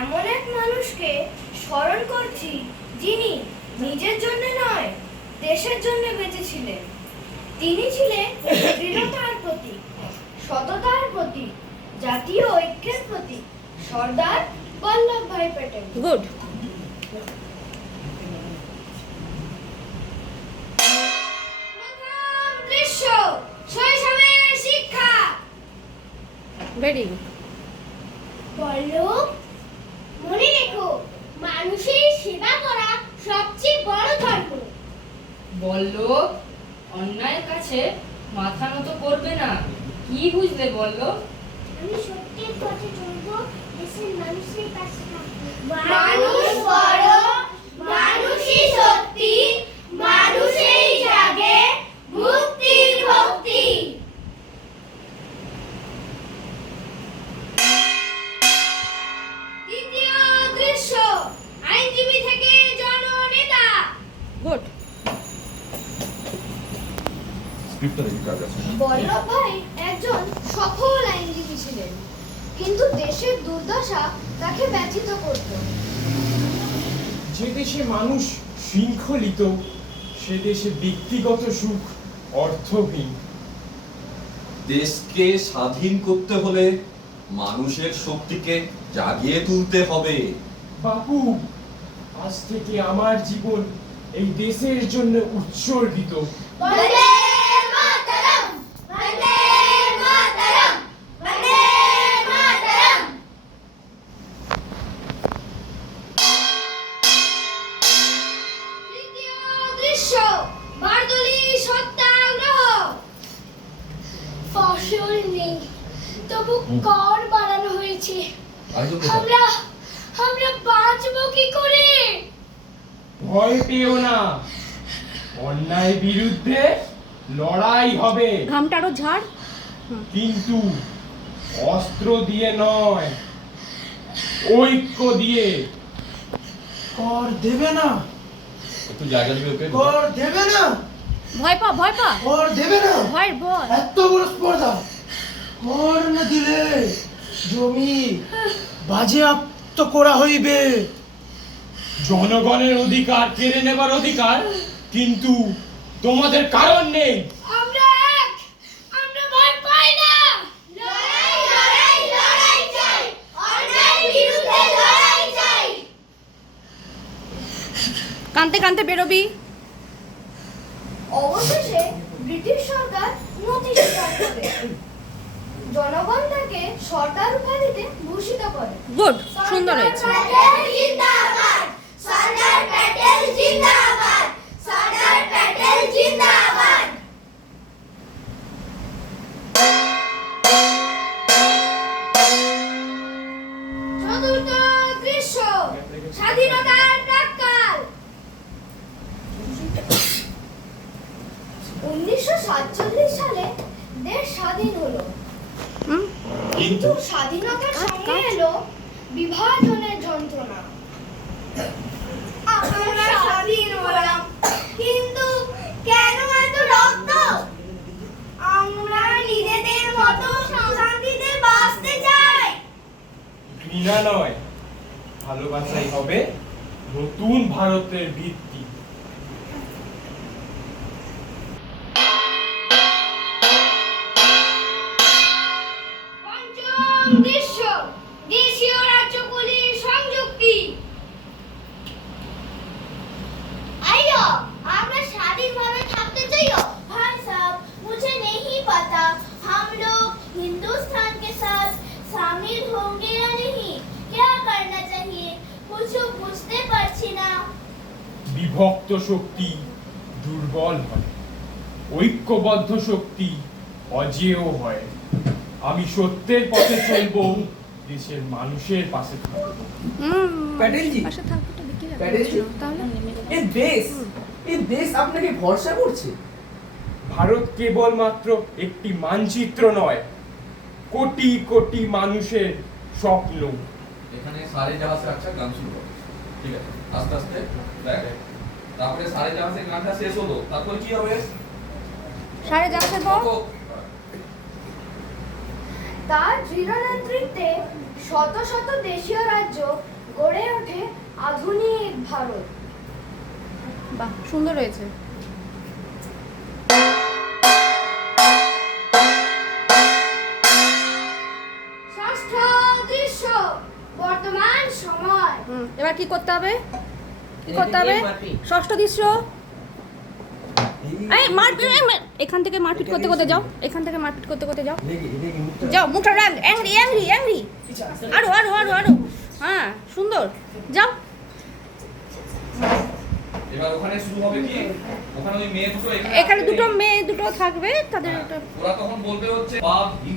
এমন এক মানুষকে স্মরণ করছি যিনি নিজের জন্য নয় দেশের জন্য বেঁচেছিলেন। তিনি ছিলেন দৃঢ়তার প্রতীক, সততার প্রতীক, জাতীয় ঐক্যের প্রতীক, সর্দার বল্লভভাই প্যাটেল। গুড। প্রথম দৃশ্য, শৈশবের শিক্ষা। Very good. বল্লভ, মনে রেখো, মানুষের সেবা করা সবচেয়ে বড় ধর্ম। বল্লভ, অন্যায়ের কাছে মাথা নত করবে না। কি বুঝলে বল্লভ? আমি সত্যের পথে চলবো, দেশের মানুষের পাশে থাকবো। মানুষ বড়, মানুষই সত্যি, মানুষেই জাগে মুক্তির ভক্তি। দ্বিতীয় দৃশ্য, আইনজীবী থেকে জননেতা। গুড। বল্লভভাই একজন সফল আইনজীবী ছিলেন, কিন্তু দেশের দুর্দশা তাকে ব্যথিত করত। যে দেশে মানুষ শৃঙ্খলিত, সে দেশে ব্যক্তিগত সুখ অর্থহীন। দেশকে স্বাধীন করতে হলে মানুষের শক্তিকে জাগিয়ে তুলতে হবে। বাপু, আজ থেকে আমার জীবন এই দেশের জন্য উৎসর্গিত। বন্দে মাতরম, বন্দে মাতরম, বন্দে মাতরম। তৃতীয় দৃশ্য, বারদলি সত্যাগ্রহ। ফসল নেই, তবু কর বাড়ানো হয়েছে। আমরা বাঁচবো কি করে? ভয় পেও না, অন্যায় বিরুদ্ধে লড়াই হবে, ঘামটা আরো ঝাড়। কিন্তু অস্ত্র দিয়ে নয়, ঐক্য দিয়ে। কর দেবে না, একটু জায়গা দিবে ওকে। কর দেবে না, ভয় পা, ভয় পা। কর দেবে না। ভয় বল। এত বড় স্পর্ধা, কর না দিলে জমি বাজেয়াপ্ত করা হইবে। জনগণের অধিকার কেড়ে নেবার অধিকার, কিন্তু তোমাদের কারণ নেই। আমরা এক, আমরা ভয় পাই না। লড়াই লড়াই লড়াই চাই, অন্যায়ের বিরুদ্ধে লড়াই চাই। কানতে কানতে বেরোবি। অবশেষে ব্রিটিশ সরকার নথি স্বীকার করে। জনগণ তাকে সর্দার উপাধিতে ভূষিত করে। গুড, সুন্দর হয়েছে। প্যাটেল জিন্দাবাদ, সর্দার প্যাটেল জিন্দাবাদ, সর্দার প্যাটেল জিন্দাবাদ। চতুর্থ দৃশ্য, স্বাধীনতার প্রাক্কাল। 1947 সালে দেশ স্বাধীন হলো, কিন্তু স্বাধীনতার সঙ্গে এলো বিভাজনের যন্ত্রণা। আমরা স্বাধীন হলাম, কিন্তু কেন এত রক্ত? আমরা নিজেদের মতো শান্তিতে বাঁচতে চাই। ঘৃণা নয়, ভালোবাসাই হবে নতুন ভারতের ভিত্তি। পঞ্চম দৃশ্য, দেশীয় রাজ্যগুলির সংযুক্তি। आइयो, আমরা স্বাধীনভাবে থাকতে চাইও। भाई साहब, मुझे नहीं पता हम लोग हिंदुस्तान के साथ शामिल होंगे या नहीं। क्या करना चाहिए कुछ বুঝতে পারছি না। বিভক্ত শক্তি দুর্বল হয়, ঐক্যবদ্ধ শক্তি অজেয় হয়। আমি সত্যের পথে চলবো, দেশের মানুষের পাশে থাকবো। প্যাটেলজি, পাশে থাকতে দেখি প্যাটেলজি, তাহলে এই দেশ আপনাকে ভরসা করছে। ভারত কেবলমাত্র একটি মানচিত্র নয়, কোটি কোটি মানুষের স্বপ্ন। এখানে সারে জাহাজ কাটছে, গান শুরু হবে। ঠিক আছে, আস্তে আস্তে দেখ। তারপরে সারে জাহাজের গানটা শেষ হলো, তারপর কি হবে? সাড়ে জাহাজের পর তো তার দৃঢ় নেতৃত্বে শত শত দেশীয় রাজ্য গড়ে ওঠে আধুনিক ভারত। বাহ সুন্দর হয়েছে। ষষ্ঠ দৃশ্য বর্তমান সময়। এবার কি করতে হবে? কি করতে হবে? ষষ্ঠ দৃশ্য। এই মারপিট, এখান থেকে মারপিট করতে করতে যাও, এখান থেকে মারপিট করতে করতে যাও, যাও মুখটা অ্যাংরি অ্যাংরি অ্যাংরি, আরো আরো আরো আরো, হ্যাঁ সুন্দর, যাও। এবার ওখানে শুরু হবে কি, ওখানে ওই মেয়ে দুটো এখানে দুটো আসবে। মেয়ে দুটো থাকবে, তাদের একটা ওরা তখন বলবে হচ্ছে বাপ হিংসা